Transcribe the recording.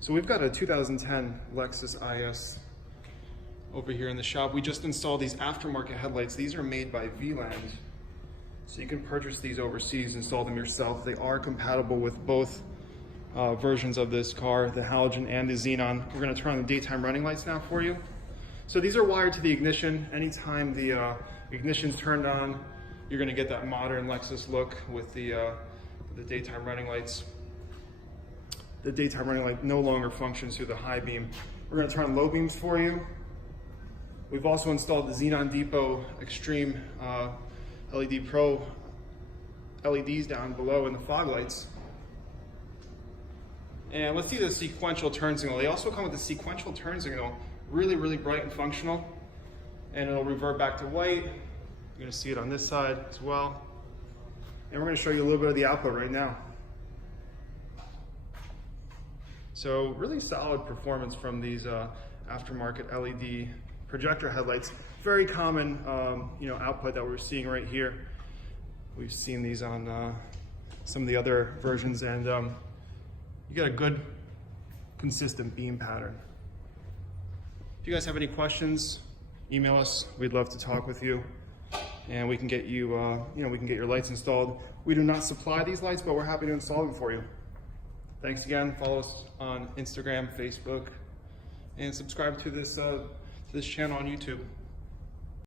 So we've got a 2010 Lexus IS over here in the shop. We just installed these aftermarket headlights. These are made by Vland. So you can purchase these overseas, install them yourself. They are compatible with both versions of this car, the halogen and the xenon. We're gonna turn on the daytime running lights now for you. So these are wired to the ignition. Anytime the ignition's turned on, you're gonna get that modern Lexus look with the daytime running lights. The daytime running light no longer functions through the high beam. We're gonna turn on low beams for you. We've also installed the Xenon Depot Extreme LED Pro LEDs down below in the fog lights. And let's see the sequential turn signal. They also come with the sequential turn signal, really, really bright and functional. And it'll revert back to white. You're gonna see it on this side as well. And we're gonna show you a little bit of the output right now. So really solid performance from these aftermarket LED projector headlights. Very common output that we're seeing right here. We've seen these on some of the other versions, and you get a good consistent beam pattern. If you guys have any questions, email us. We'd love to talk with you, and we can get you we can get your lights installed. We do not supply these lights, but we're happy to install them for you. Thanks again. Follow us on Instagram, Facebook, and subscribe to this channel on YouTube.